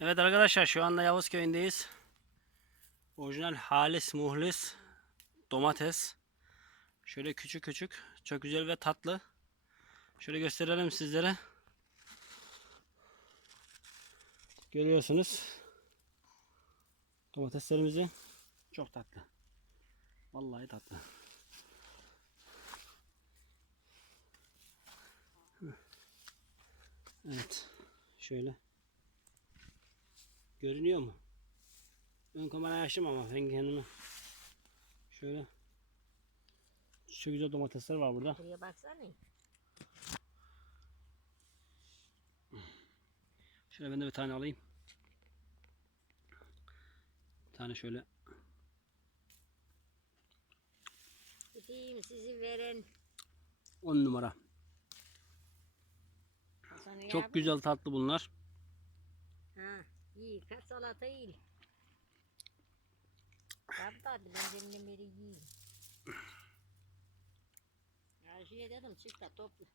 Evet arkadaşlar şu anda Yavuz köyündeyiz. Orijinal halis muhlis domates. Şöyle küçük küçük çok güzel ve tatlı. Şöyle gösterelim sizlere. Görüyorsunuz. Domateslerimizi çok tatlı. Vallahi tatlı. Evet. Şöyle. Görünüyor mu? Ön kamerayı açtım ama ben kendime. Şöyle. Şu güzel domatesler var burada. Buraya baksana. Şöyle ben de bir tane alayım. Bir tane şöyle. Gideyim sizi veren. 10 numara. Sana Çok yardım- güzel tatlı bunlar. Ha, iyi. Kaç salata iyi. Tabii tabii ben deminden beri yiyeyim. Her şeye dedim çık da topla.